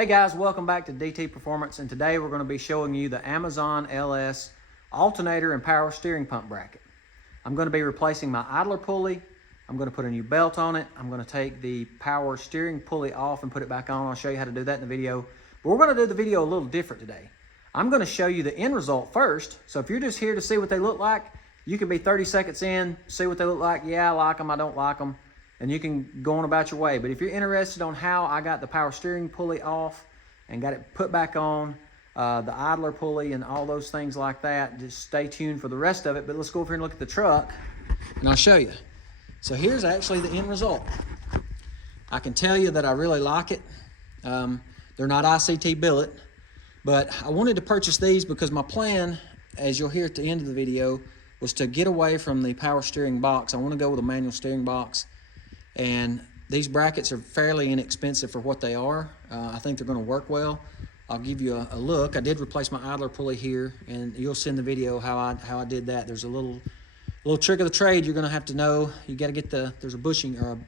Hey guys, welcome back to DT Performance, and today we're going to be showing you the Amazon LS alternator and power steering pump bracket. I'm going to be replacing my idler pulley. I'm going to put a new belt on it. I'm going to take the power steering pulley off and put it back on. I'll show you how to do that in the video. But we're going to do the video a little different today. I'm going to show you the end result first. So if you're just here to see what they look like, you can be 30 seconds in, see what they look like. Yeah, I like them, I don't like them. And you can go on about your way. But if you're interested on how I got the power steering pulley off and got it put back on, the idler pulley and all those things like that, just stay tuned for the rest of it. But let's go over here and look at the truck and I'll show you. So here's actually the end result. I can tell you that I really like it. They're not ICT billet, but I wanted to purchase these because my plan, as you'll hear at the end of the video, was to get away from the power steering box. I want to go with a manual steering box. And these brackets are fairly inexpensive for what they are. I think they're going to work well. I'll give you a look. I did replace my idler pulley here, and you'll see in the video how I did that. There's a little trick of the trade you're going to have to know. You got to get there's a bushing or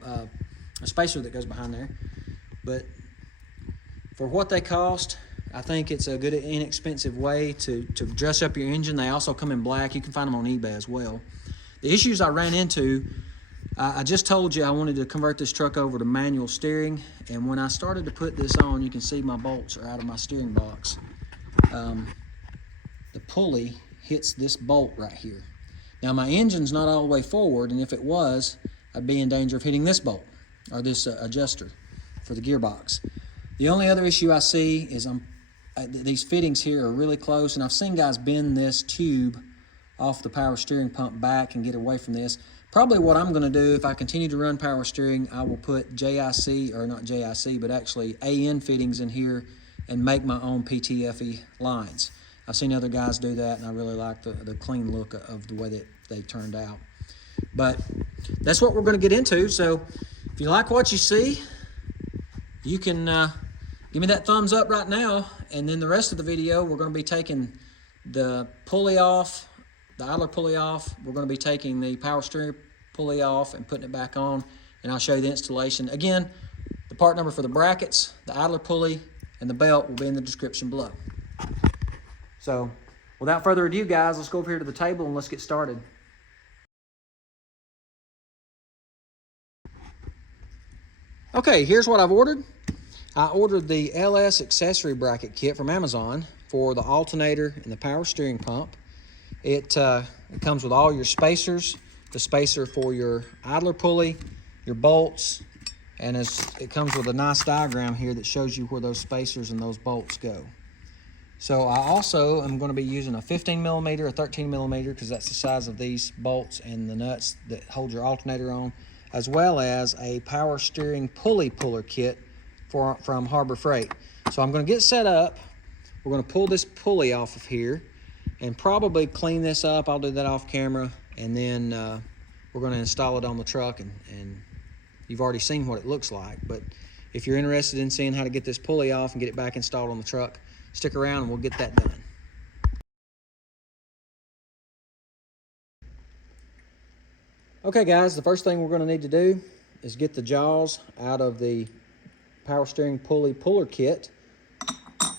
a spacer that goes behind there. But for what they cost, I think it's a good inexpensive way to dress up your engine. They also come in black. You can find them on eBay as well. The issues I ran into, I just told you I wanted to convert this truck over to manual steering, and when I started to put this on, you can see my bolts are out of my steering box. The pulley hits this bolt right here. Now my engine's not all the way forward, and if it was, I'd be in danger of hitting this bolt, or this adjuster for the gearbox. The only other issue I see is these fittings here are really close, and I've seen guys bend this tube off the power steering pump back and get away from this. Probably what I'm going to do, if I continue to run power steering, I will put JIC, or not JIC, but actually AN fittings in here and make my own PTFE lines. I've seen other guys do that, and I really like the clean look of the way that they turned out. But that's what we're going to get into. So if you like what you see, you can give me that thumbs up right now, and then the rest of the video, we're going to be taking the pulley off, the idler pulley off. We're going to be taking the power steering pulley off and putting it back on, and I'll show you the installation. Again, the part number for the brackets, the idler pulley, and the belt will be in the description below. So without further ado, guys, let's go over here to the table and let's get started. Okay, here's what I've ordered. I ordered the LS accessory bracket kit from Amazon for the alternator and the power steering pump. It comes with all your spacers, the spacer for your idler pulley, your bolts, and it comes with a nice diagram here that shows you where those spacers and those bolts go. So I also am going to be using a 15 millimeter, a 13 millimeter, because that's the size of these bolts and the nuts that hold your alternator on, as well as a power steering pulley puller kit from Harbor Freight. So I'm going to get set up. We're going to pull this pulley off of here and probably clean this up. I'll do that off camera, and then we're going to install it on the truck, and you've already seen what it looks like. But if you're interested in seeing how to get this pulley off and get it back installed on the truck, stick around and we'll get that done. Okay guys, the first thing we're going to need to do is get the jaws out of the power steering pulley puller kit.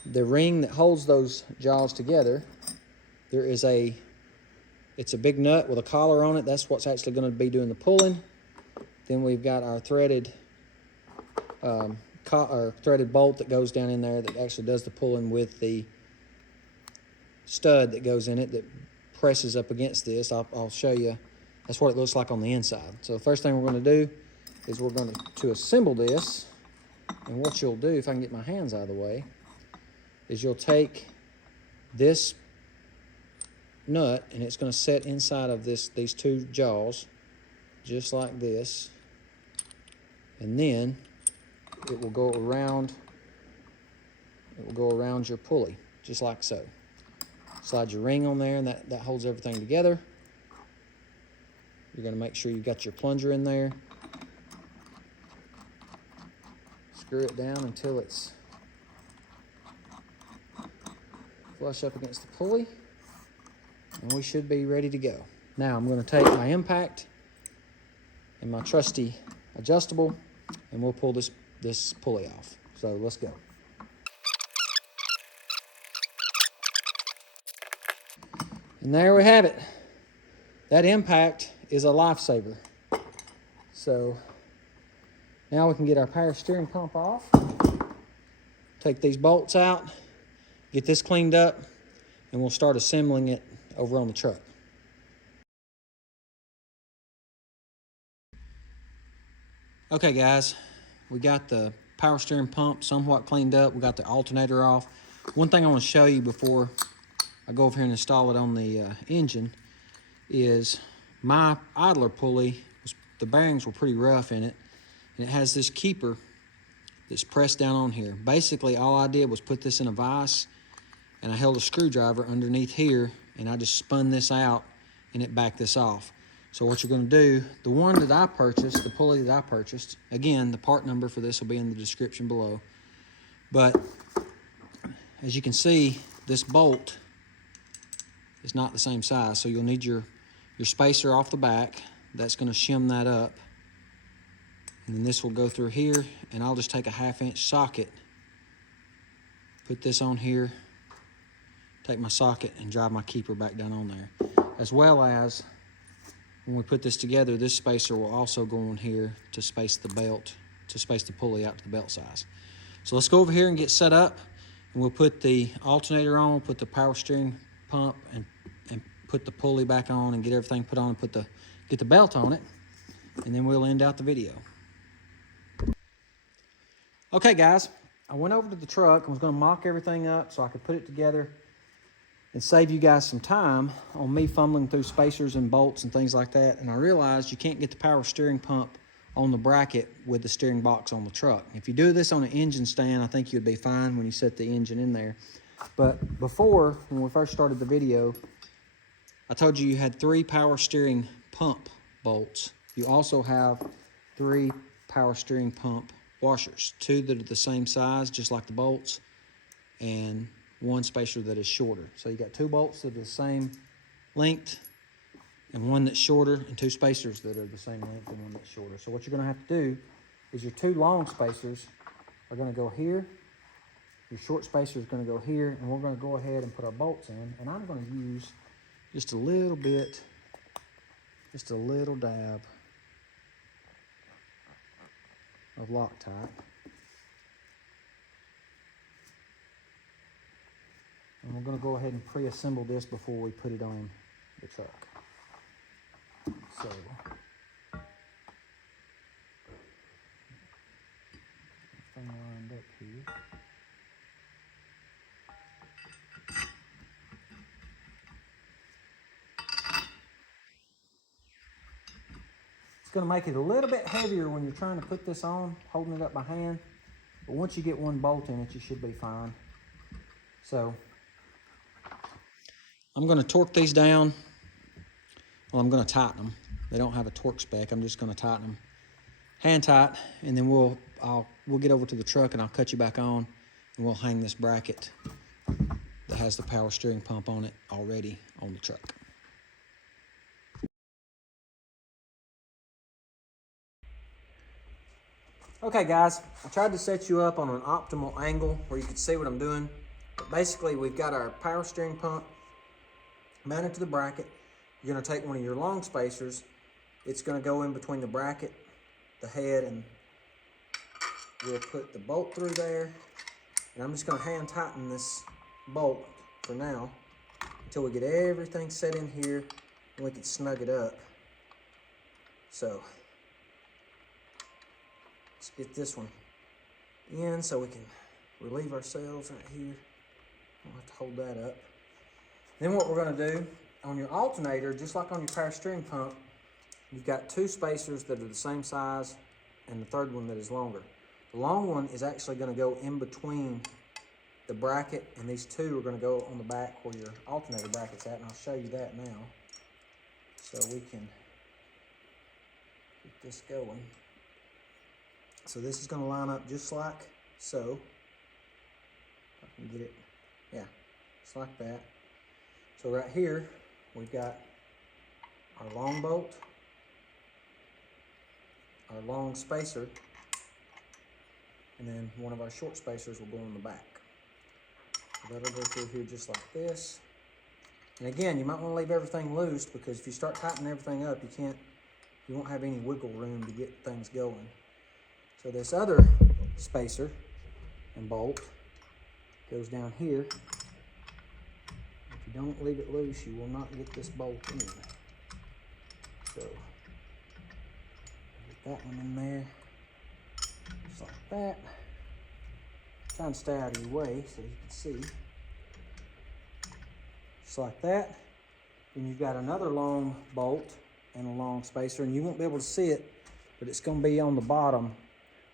The ring that holds those jaws together, it's a big nut with a collar on it. That's what's actually going to be doing the pulling. Then we've got our threaded bolt that goes down in there that actually does the pulling with the stud that goes in it that presses up against this. I'll show you. That's what it looks like on the inside. So the first thing we're going to do is we're going to assemble this. And what you'll do, if I can get my hands out of the way, is you'll take this nut, and it's going to set inside of these two jaws, just like this, and then it will go around. It will go around your pulley, just like so. Slide your ring on there, and that holds everything together. You're going to make sure you've got your plunger in there. Screw it down until it's flush up against the pulley, and we should be ready to go. Now I'm going to take my impact and my trusty adjustable, and we'll pull this pulley off. So let's go. And there we have it. That impact is a lifesaver. So now we can get our power steering pump off, take these bolts out, get this cleaned up, and we'll start assembling it over on the truck. Okay guys, we got the power steering pump somewhat cleaned up. We got the alternator off. One thing I want to show you before I go over here and install it on the engine is my idler pulley, the bearings were pretty rough in it, and it has this keeper that's pressed down on here. Basically, all I did was put this in a vise, and I held a screwdriver underneath here, and I just spun this out, and it backed this off. So what you're going to do, the one that I purchased, the pulley that I purchased, again, the part number for this will be in the description below. But as you can see, this bolt is not the same size, so you'll need your spacer off the back. That's going to shim that up. And then this will go through here, and I'll just take a 1/2-inch socket, put this on here, take my socket and drive my keeper back down on there. As well as, when we put this together, this spacer will also go on here to space the belt, to space the pulley out to the belt size. So let's go over here and get set up, and we'll put the alternator on, put the power steering pump, and put the pulley back on and get everything put on and get the belt on it, and then we'll end out the video. Okay guys, I went over to the truck and was going to mock everything up so I could put it together and save you guys some time on me fumbling through spacers and bolts and things like that. And I realized you can't get the power steering pump on the bracket with the steering box on the truck. If you do this on an engine stand, I think you'd be fine when you set the engine in there. But before, when we first started the video, I told you had 3 power steering pump bolts. You also have 3 power steering pump washers, 2 that are the same size, just like the bolts, and 1 spacer that is shorter. So you got 2 bolts that are the same length, and 1 that's shorter, and 2 spacers that are the same length and 1 that's shorter. So what you're gonna have to do is your 2 long spacers are gonna go here, your short spacer is gonna go here, and we're gonna go ahead and put our bolts in, and I'm gonna use just a little bit, just a little dab of Loctite. And we're going to go ahead and pre-assemble this before we put it on the truck. So, everything lined up here. It's going to make it a little bit heavier when you're trying to put this on, holding it up by hand. But once you get 1 bolt in it, you should be fine. So, I'm going to torque these down. Well, I'm going to tighten them. They don't have a torque spec. I'm just going to tighten them hand tight, and then we'll get over to the truck and I'll cut you back on, and we'll hang this bracket that has the power steering pump on it already on the truck. Okay guys, I tried to set you up on an optimal angle where you could see what I'm doing. But basically, we've got our power steering pump mounted to the bracket. You're going to take one of your long spacers. It's going to go in between the bracket, the head, and we'll put the bolt through there. And I'm just going to hand tighten this bolt for now until we get everything set in here and we can snug it up. So let's get this one in so we can relieve ourselves right here. We'll have to hold that up. Then what we're going to do on your alternator, just like on your power steering pump, you've got 2 spacers that are the same size and the 3rd one that is longer. The long one is actually going to go in between the bracket, and these 2 are going to go on the back where your alternator bracket's at, and I'll show you that now. So we can get this going. So this is going to line up just like so. If I can get it, yeah, just like that. So right here, we've got our long bolt, our long spacer, and then one of our short spacers will go in the back. So that'll go through here just like this. And again, you might want to leave everything loose, because if you start tightening everything up, you won't have any wiggle room to get things going. So this other spacer and bolt goes down here. If you don't leave it loose, you will not get this bolt in. So get that one in there, just like that. Trying to stay out of your way so you can see. Just like that. Then you've got another long bolt and a long spacer, and you won't be able to see it, but it's going to be on the bottom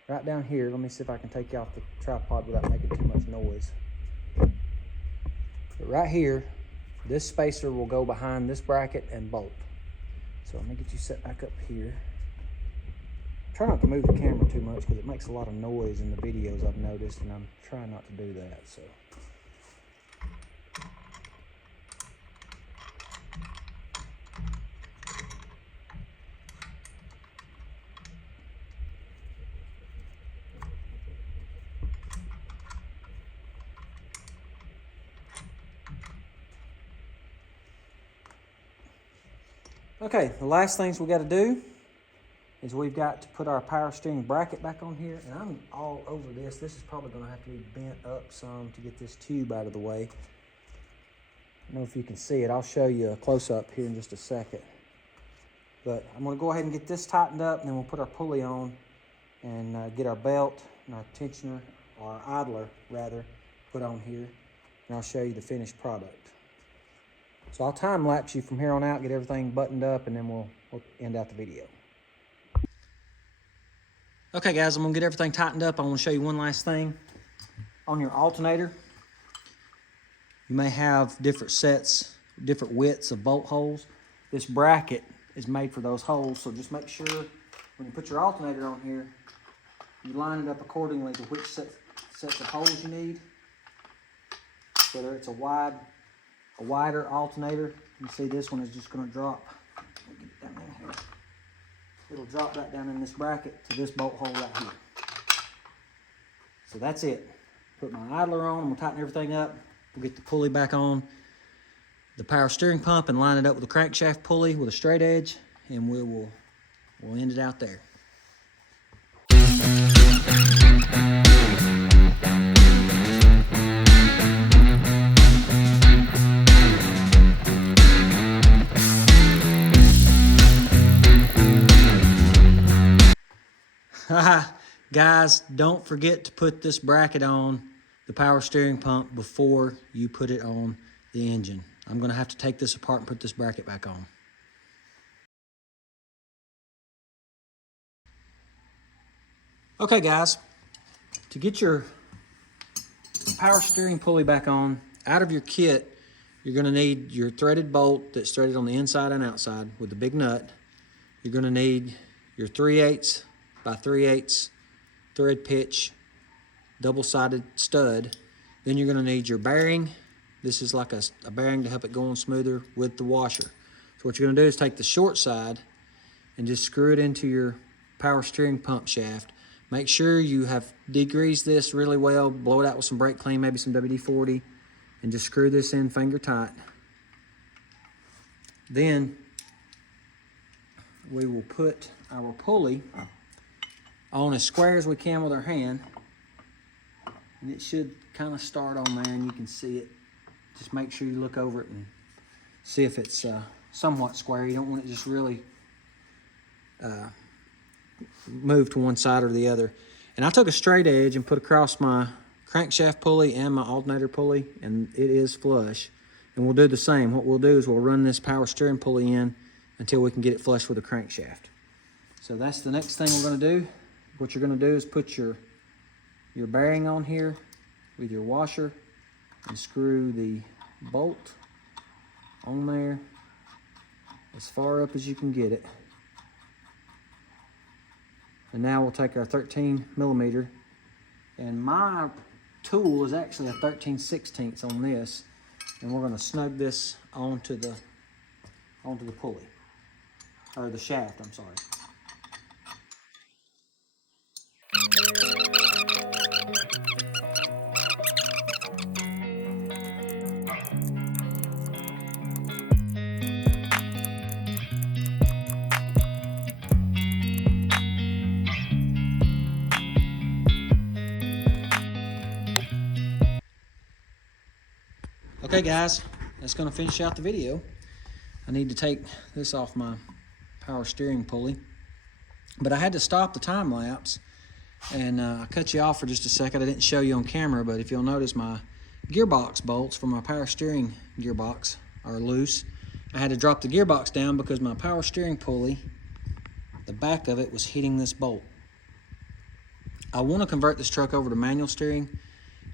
right down here. Let me see if I can take you off the tripod without making too much noise. But right here, this spacer will go behind this bracket and bolt. So let me get you set back up here. Try not to move the camera too much, because it makes a lot of noise in the videos, I've noticed, and I'm trying not to do that. So okay, the last things we got to do is we've got to put our power steering bracket back on here, and I'm all over this. This is probably going to have to be bent up some to get this tube out of the way. I don't know if you can see it. I'll show you a close-up here in just a second. But I'm going to go ahead and get this tightened up, and then we'll put our pulley on and get our belt and our tensioner, or our idler rather, put on here, and I'll show you the finished product. So I'll time lapse you from here on out, get everything buttoned up, and then we'll end out the video. Okay guys, I'm gonna get everything tightened up. I wanna show you one last thing. On your alternator, you may have different sets, different widths of bolt holes. This bracket is made for those holes, so just make sure when you put your alternator on here, you line it up accordingly to which sets of holes you need. Whether it's a wider alternator, you see this one is just gonna drop. Let me get it down in here. It'll drop right down in this bracket to this bolt hole right here. So that's it. Put my idler on, I'm gonna tighten everything up. We'll get the pulley back on the power steering pump and line it up with a crankshaft pulley with a straight edge, and we'll end it out there. Guys, don't forget to put this bracket on the power steering pump before you put it on the engine. I'm going to have to take this apart and put this bracket back on. Okay guys, to get your power steering pulley back on, out of your kit, you're going to need your threaded bolt that's threaded on the inside and outside with the big nut. You're going to need your 3/8 by 3/8 thread pitch double-sided stud. Then you're going to need your bearing. This is like a bearing to help it go on smoother with the washer. So what you're going to do is take the short side and just screw it into your power steering pump shaft. Make sure you have degreased this really well, blow it out with some brake clean, maybe some WD-40, and just screw this in finger tight. Then we will put our pulley on as square as we can with our hand, and it should kind of start on there, and you can see it. Just make sure you look over it and see if it's somewhat square. You don't want it just really move to one side or the other. And I took a straight edge and put across my crankshaft pulley and my alternator pulley, and it is flush. And we'll do the same. What we'll do is we'll run this power steering pulley in until we can get it flush with the crankshaft. So that's the next thing we're going to do. What you're going to do is put your bearing on here with your washer and screw the bolt on there as far up as you can get it. And now we'll take our 13mm, and my tool is actually a 13/16 on this, and we're going to snug this onto the pulley, or the shaft, I'm sorry. Okay guys, that's gonna finish out the video. I need to take this off my power steering pulley, but I had to stop the time lapse, and I cut you off for just a second. I didn't show you on camera, but if you'll notice, my gearbox bolts for my power steering gearbox are loose. I had to drop the gearbox down because my power steering pulley, the back of it was hitting this bolt. I want to convert this truck over to manual steering,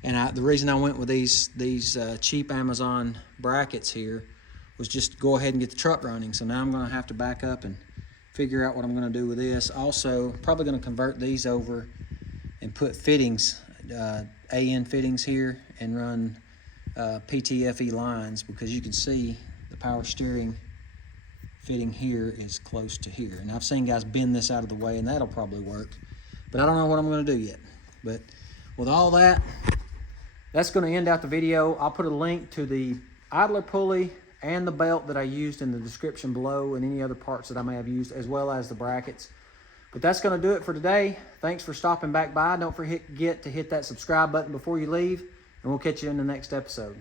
and the reason I went with these cheap Amazon brackets here was just to go ahead and get the truck running. So now I'm going to have to back up and figure out what I'm going to do with this. Also, probably going to convert these over and put fittings, AN fittings here, and run PTFE lines, because you can see the power steering fitting here is close to here. And I've seen guys bend this out of the way, and that'll probably work. But I don't know what I'm going to do yet. But with all that, that's going to end out the video. I'll put a link to the idler pulley and the belt that I used in the description below, and any other parts that I may have used, as well as the brackets. But that's going to do it for today. Thanks for stopping back by. Don't forget to hit that subscribe button before you leave, and we'll catch you in the next episode.